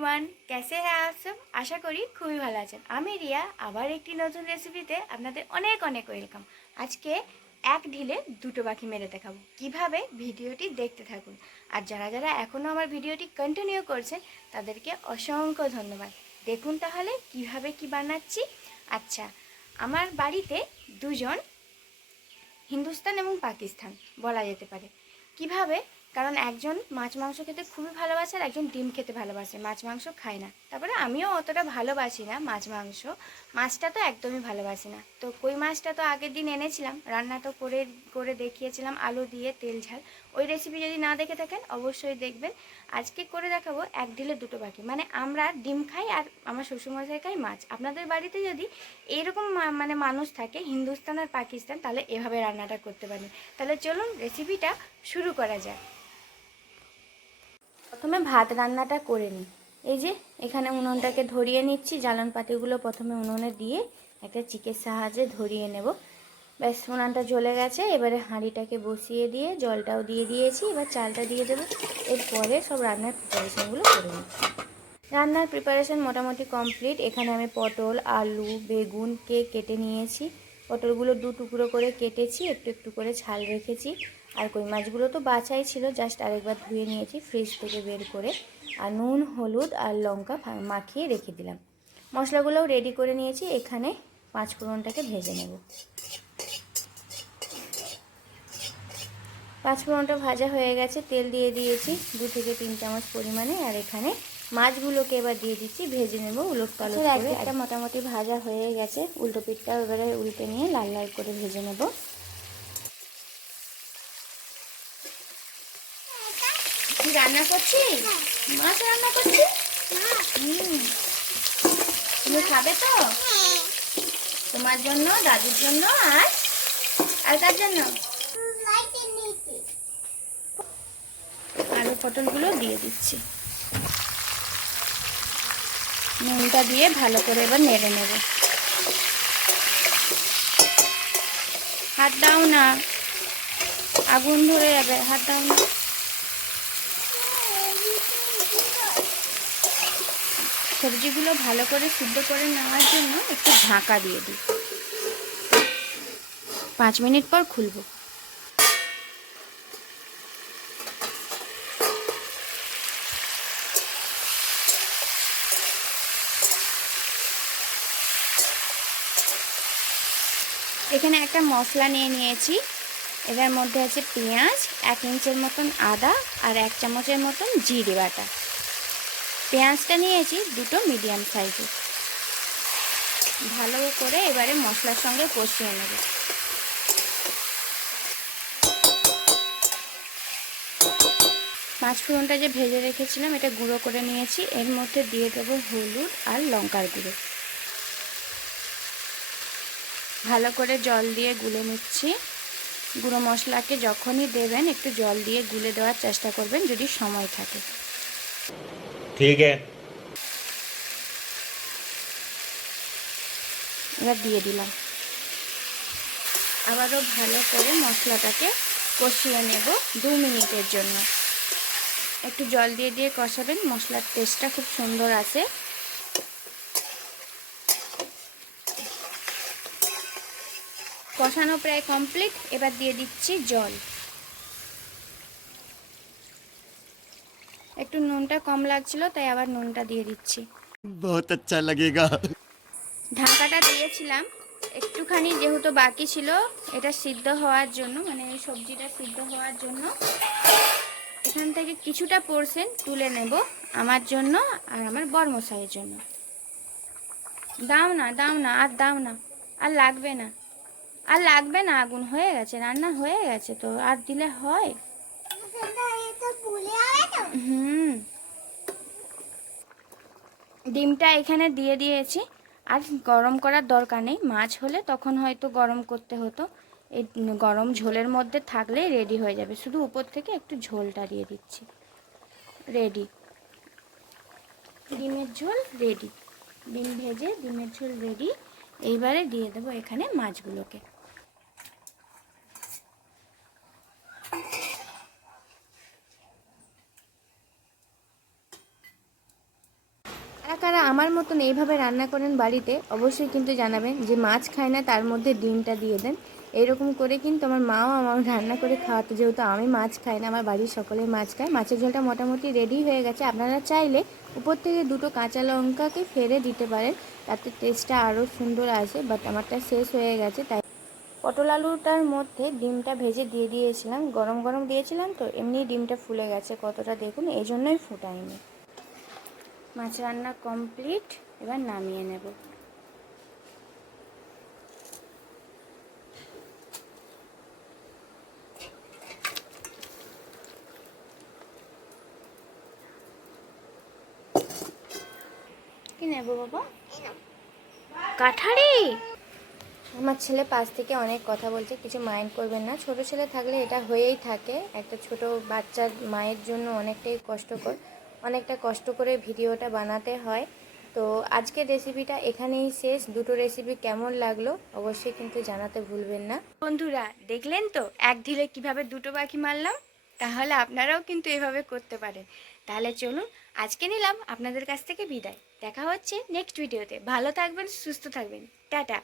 Everyone ক্যাসে হ্যাঁ আসম আশা করি খুবই ভালো আছেন আমি রিয়া, আবার একটি নতুন রেসিপিতে আপনাদের অনেক অনেক ওয়েলকাম আজকে এক ঢিলে দুটো পাখি মেরে দেখাবো। কীভাবে ভিডিওটি দেখতে থাকুন। আর যারা যারা এখনও আমার ভিডিওটি কন্টিনিউ করছেন, তাদেরকে অসংখ্য ধন্যবাদ। দেখুন তাহলে কীভাবে কি বানাচ্ছি। আচ্ছা আমার বাড়িতে দুজন হিন্দুস্তান এবং পাকিস্তান বলা যেতে পারে। কীভাবে কারণ একজন মাছ মাংস খেতে খুবই ভালোবাসে আর একজন ডিম খেতে ভালোবাসে, মাছ মাংস খায় না। তারপরে আমিও অতটা ভালোবাসি না মাছ মাংস, মাছটা তো একদমই ভালোবাসি না। তো কই মাছটা তো আগের দিন এনেছিলাম, রান্না তো করে করে দেখিয়েছিলাম, আলু দিয়ে তেল ঝাল। ওই রেসিপি যদি না দেখে থাকেন, অবশ্যই দেখবেন। আজকে করে দেখাবো এক ঢিলে দুটো পাখি মানে আমরা ডিম খাই আর আমার শ্বশুরমশাই খাই মাছ। আপনাদের বাড়িতে যদি এরকম মানে মানুষ থাকে, হিন্দুস্তান আর পাকিস্তান, তাহলে এভাবে রান্নাটা করতে পারেন। তাহলে চলুন রেসিপিটা শুরু করা যাক। প্রথমে ভাত রান্নাটা করে নিই। এই যে, এখানে উনুনটাকে ধরিয়ে নিচ্ছি। জ্বালন পাতিগুলো প্রথমে উনুনে দিয়ে একটা চিকের সাহায্যে ধরিয়ে নেব। ব্যাস, উনানটা জ্বলে গেছে। এবারে হাঁড়িটাকে বসিয়ে দিয়ে জলটাও দিয়ে দিয়েছি। এবার চালটা দিয়ে দেবো। এরপরে সব রান্নার প্রিপারেশনগুলো করে নিই। রান্নার প্রিপারেশন মোটামুটি কমপ্লিট এখানে আমি পটল, আলু বেগুনকে কেটে নিয়েছি। পটলগুলো দু টুকরো করে কেটেছি। একটু একটু করে ছাল রেখেছি। আর কই মাছগুলো তো বাছাই ছিল জাস্ট আরেকবার ধুয়ে নিয়েছি ফ্রিজ থেকে বের করে। আর নুন হলুদ আর লঙ্কা মাখিয়ে রেখে দিলাম। মশলাগুলোও রেডি করে নিয়েছি এখানে পাঁচ ফোড়নটাকে ভেজে নেব। পাঁচ ফোড়নটা ভাজা হয়ে গেছে তেল দিয়ে দিয়েছি দু থেকে তিন চামচ পরিমাণে। আর এখানে মাছগুলোকে এবার দিয়ে দিচ্ছি ভেজে নেব উলট পালট করে। একটা মোটামুটি ভাজা হয়ে গেছে উল্টো পিঠটা এবারে উল্টে নিয়ে লাল লাল করে ভেজে নেব। তুই রান্না করছিস মাছ রান্না করছিস তুমি খাবে তো? তোমার জন্য, দাদুর জন্য আর আর কার জন্য? আলু পটলগুলো দিয়ে দিচ্ছি। নুনটা দিয়ে ভালো করে এবার নেড়ে নেব। হাত দাও না। আগুন ধরে যাবে। হাত দাও না। সবজিগুলো ভালো করে সিদ্ধ করে নেওয়ার জন্য একটু ঢাকা দিয়ে দিই। পাঁচ মিনিট পর খুলবো। এখানে একটা মশলা নিয়ে নিয়েছি। এটার মধ্যে আছে পেঁয়াজ, এক ইঞ্চের মতন আদা আর এক চামচের মতন জিরে বাটা। পেঁয়াজটা নিয়েছি দুটো মিডিয়াম সাইজে। ভালো করে এবারে মশলার সঙ্গে কষিয়ে নেব। পাঁচ ফোড়নটা যে ভেজে রেখেছিলাম, এটা গুঁড়ো করে নিয়েছি। এর মধ্যে দিয়ে দেবো হলুদ আর লঙ্কার গুঁড়ো। ভালো করে জল দিয়ে গুলে নিচ্ছি। গুঁড়ো মশলাকে যখনই দেবেন, একটু জল দিয়ে গুলে দেওয়ার চেষ্টা করবেন যদি সময় থাকে। ठीक है এবার দিয়ে দিলাম আবারও ভালো করে মশলাটাকে কষিয়ে নেব দু মিনিটের জন্য একটু জল দিয়ে দিয়ে কষাবেন মশলার টেস্টটা খুব সুন্দর আছে কষানো প্রায় কমপ্লিট এবার দিয়ে দিচ্ছি জল একটু নুনটা কম লাগছিল তাই আবার নুনটা দিয়ে দিচ্ছি। বহুত আচ্ছা লাগেগা। ঢাকাটা দিয়েছিলাম। একটুখানি যেহেতু বাকি ছিল এটা সিদ্ধ হওয়ার জন্য মানে এই সবজিটা সিদ্ধ হওয়ার জন্য এখান থেকে কিছুটা পোর্শন তুলে নেব আমার জন্য আর আমার বর্মশাইয়ের জন্য। দাও না দাও না আর দাও না আর লাগবে না। আর লাগবে না আগুন হয়ে গেছে রান্না হয়ে গেছে তো আর দিলে হয়? হুম। ডিমটা এখানে দিয়ে দিয়েছি। আর গরম করার দরকার নেই। মাছ হলে তখন হয়তো গরম করতে হতো। এই গরম ঝোলের মধ্যে থাকলেই রেডি হয়ে যাবে। শুধু উপর থেকে একটু ঝোলটা দিয়ে দিচ্ছি। রেডি ডিমের ঝোল রেডি ডিম ভেজে ডিমের ঝোল রেডি এইবারে দিয়ে দেবো এখানে মাছগুলোকে। আমার মতন এইভাবে রান্না করেন বাড়িতে, অবশ্যই কিন্তু জানাবেন যে মাছ খায় না, তার মধ্যে ডিমটা দিয়ে দেন। এরকম করে কিন্তু আমার মাও আমার রান্না করে খাওয়াতো, যেহেতু আমি মাছ খাই না, আমার বাড়ির সকলে মাছ খায়। মাছের ঝোলটা মোটামুটি রেডি হয়ে গেছে। আপনারা চাইলে উপর থেকে দুটো কাঁচা লঙ্কাকে ফেলে দিতে পারেন, তাতে টেস্টটা আরও সুন্দর আসে বাট আমারটা শেষ হয়ে গেছে, তাই পটল আলুটার মধ্যে ডিমটা ভেজে দিয়ে দিয়েছিলাম। গরম গরম দিয়েছিলাম তো, এমনি ডিমটা ফুলে গেছে কতটা দেখুন, এই জন্যই ফুটাইনি মাছ রান্না কমপ্লিট, এবার নামিয়ে নেব। কি নেব বাবা? কাঠারি! আমার ছেলে পাশ থেকে অনেক কথা বলছে, কিছু মাইন্ড করবেন না। ছোট ছেলে থাকলে এটা হয়েই থাকে। একটা ছোট বাচ্চার মায়ের জন্য অনেকটাই কষ্টকর। অনেকটা কষ্ট করে ভিডিওটা বানাতে হয়। তো আজকের রেসিপিটা এখানেই শেষ। দুটো রেসিপি কেমন লাগল অবশ্যই কিন্তু জানাতে ভুলবেন না। বন্ধুরা, দেখলেন তো? এক ঢিলে কীভাবে দুটো পাখি মারলাম? তাহলে আপনারাও কিন্তু এভাবে করতে পারেন। তাহলে চলুন, আজকে নিলাম। আপনাদের কাছ থেকে বিদায়। দেখা হচ্ছে নেক্সট ভিডিওতে ভালো থাকবেন, সুস্থ থাকবেন। টাটা।